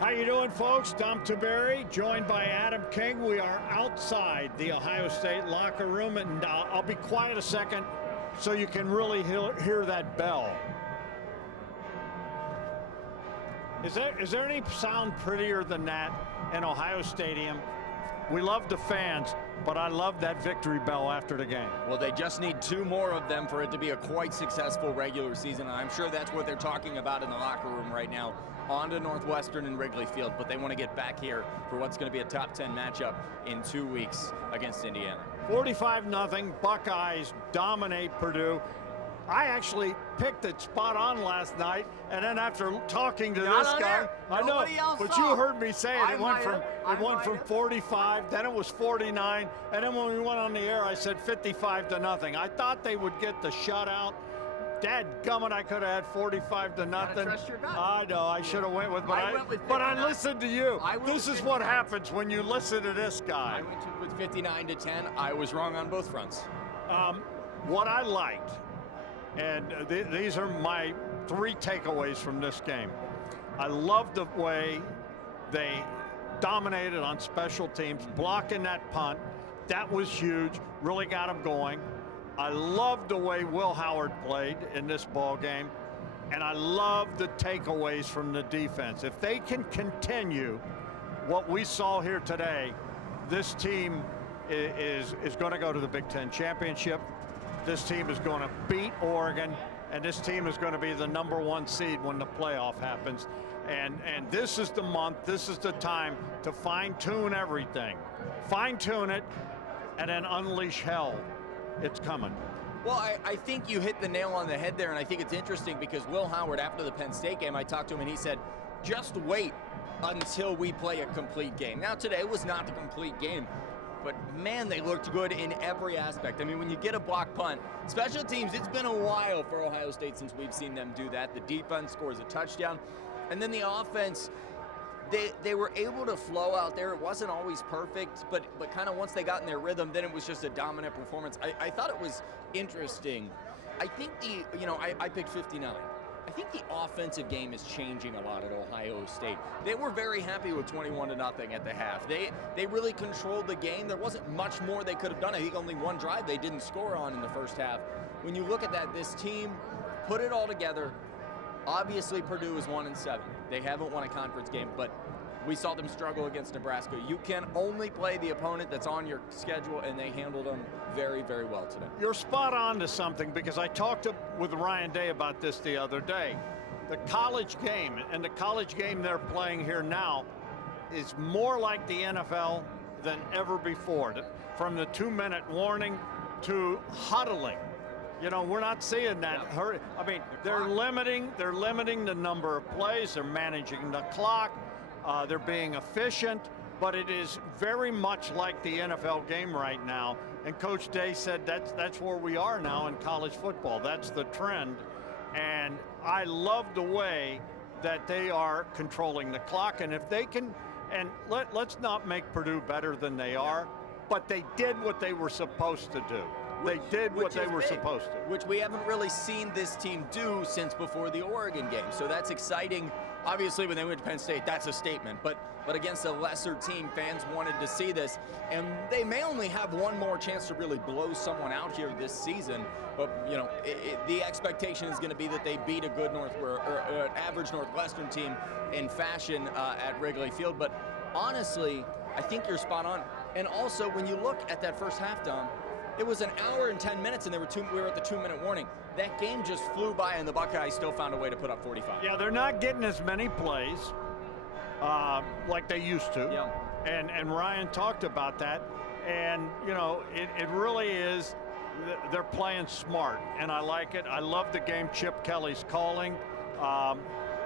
How you doing, folks? Dom Tiberi, joined by Adam King. We are outside the Ohio State locker room, and I'll be quiet a second so you can really hear that bell. Is there any sound prettier than that in Ohio Stadium? We love the fans, but I love that victory bell after the game. Well, they just need 2 more of them for it to be a quite successful regular season, and I'm sure that's what they're talking about in the locker room right now. On to Northwestern and Wrigley Field, but they want to get back here for what's going to be a top 10 matchup in 2 weeks against Indiana. 45-0, Buckeyes dominate Purdue. I actually picked it spot on last night, and then after talking to this guy, I know, but you heard me say it. It went from 45, then it was 49, and then when we went on the air, I said 55-0. I thought they would get the shutout. Dadgummit, I could have had 45-0. Trust your gut. I know, I should have went with, but I listened to you. This is what happens when you listen to this guy. I went with 59-10. I was wrong on both fronts. What I liked, and these are my 3 takeaways from this game. I loved the way they dominated on special teams, blocking that punt. That was huge, really got them going. I loved the way Will Howard played in this ball game, and I love the takeaways from the defense. If they can continue what we saw here today, this team is going to go to the Big Ten championship. This team is going to beat Oregon, and this team is going to be the #1 seed when the playoff happens. And this is the month, this is the time to fine-tune everything. Fine-tune it, and then unleash hell. It's coming. Well, I think you hit the nail on the head there, and I think it's interesting because Will Howard, after the Penn State game, I talked to him, and he said, just wait until we play a complete game. Now, today was not the complete game, but man, they looked good in every aspect. I mean, when you get a block punt, special teams, it's been a while for Ohio State since we've seen them do that. The defense scores a touchdown, and then the offense, they were able to flow out there. It wasn't always perfect, but kind of once they got in their rhythm, then it was just a dominant performance. I thought it was interesting. I think I picked 59. I think the offensive game is changing a lot at Ohio State. They were very happy with 21-0 at the half. They really controlled the game. There wasn't much more they could have done. I think only 1 drive they didn't score on in the first half. When you look at that, this team put it all together. Obviously, Purdue is 1-7. They haven't won a conference game, but we saw them struggle against Nebraska. You can only play the opponent that's on your schedule, and they handled them very, very well today. You're spot on to something, because I talked with Ryan Day about this the other day. The college game, and the college game they're playing here now, is more like the NFL than ever before. From the 2-minute warning to huddling. You know, we're not seeing that hurry. I mean, they're limiting the number of plays. They're managing the clock. They're being efficient, but it is very much like the NFL game right now. And Coach Day said that's where we are now in college football. That's the trend. And I love the way that they are controlling the clock. And if they can, and let's not make Purdue better than they are, but they did what they were supposed to do. They did what they were supposed to. Which we haven't really seen this team do since before the Oregon game. So that's exciting. Obviously, when they went to Penn State, that's a statement. But against a lesser team, fans wanted to see this. And they may only have 1 more chance to really blow someone out here this season. But, you know, the expectation is going to be that they beat a good an average Northwestern team in fashion at Wrigley Field. But honestly, I think you're spot on. And also, when you look at that first half, Dom, it was 1 hour and 10 minutes, and we were at the 2-minute warning. That game just flew by, and the Buckeyes still found a way to put up 45. Yeah, they're not getting as many plays like they used to. Yeah. And Ryan talked about that. And, you know, it really is, they're playing smart, and I like it. I love the game Chip Kelly's calling.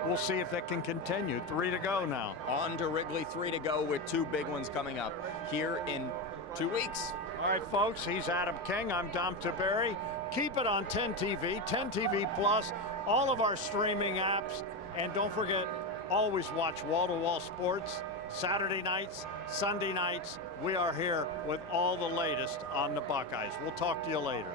We'll see if that can continue. 3 to go now. On to Wrigley, 3 to go with 2 big ones coming up here in 2 weeks. All right, folks, he's Adam King. I'm Dom Tiberi. Keep it on 10 TV, 10 TV Plus, all of our streaming apps. And don't forget, always watch Wall-to-Wall Sports. Saturday nights, Sunday nights, we are here with all the latest on the Buckeyes. We'll talk to you later.